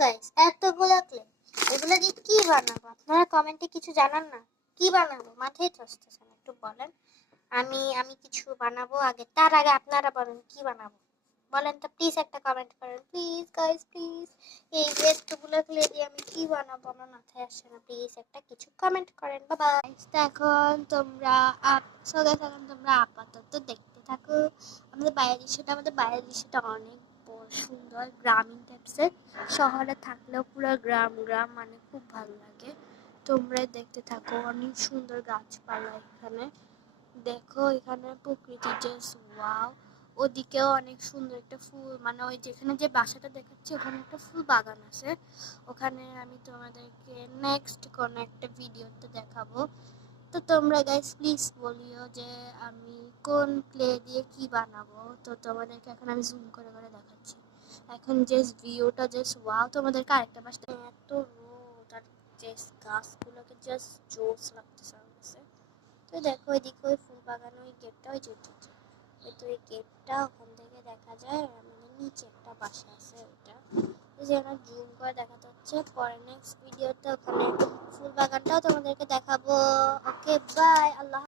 Guys, এতগুলো clay এগুলো দিয়ে কি বানাবো? আপনারা কমেন্টে কিছু জানান না। কি বানাবো মাথায় তো আসতেছে না, একটু বলেন। আমি কিছু বানাবো, তার আগে আপনারা বলেন কি বানাবো। বলেন তো প্লিজ, একটা কমেন্ট করেন প্লিজ গাইস, প্লিজ। এই ওয়েস্টগুলো ক্লে দিয়ে আমি কি বানাবো আমার মাথায় আসছে না। প্লিজ একটা কিছু কমেন্ট করেন। বাবা এখন তোমরা এখন তোমরা আপাতত দেখতে থাকো আমাদের বাইরের দৃশ্যটা অনেক সুন্দর গ্রামীণ টাইপসের। শহরে থাকলেও পুরো গ্রাম গ্রাম, মানে খুব ভালো লাগে। তোমরা দেখতে থাকো, অনেক সুন্দর গাছপালা এখানে। দেখো এখানে প্রকৃতি জাস্ট ওয়াও। ওদিকেও অনেক সুন্দর একটা ফুল, মানে ওই যেখানে যে বাসাটা দেখাচ্ছি ওখানে একটা ফুল বাগান আছে। ওখানে আমি তোমাদেরকে নেক্সট কোনো একটা ভিডিওতে দেখাবো। তো তোমরা গাইস প্লিজ বলিও যে আমি কোন ক্লে দিয়ে কি বানাবো। তো তোমাদেরকে এখন আমি জুম করে করে দেখাচ্ছি। এখন জাস্ট ভিউটা জাস্ট ওয়াও। তোমাদেরকে আরেকটা পাশে এত রোদ আর জাস্ট গাছগুলোকে জাস্ট জোস লাগতেছে আমার কাছে। তো দেখো এদিকে ওই ফুল বাগান, ওই গেটটা, ওই যে তো এই গেটটা ওখান থেকে দেখা যায়। আমাদের নিচে একটা বাসা আছে, ওইটা এই যে আমার জুম করে দেখাতে হচ্ছে। পরে নেক্সট ভিডিওতে ওখানে ফুল বাগানটাও তোমাদেরকে দেখাবো। ওকে বাই, আল্লাহ।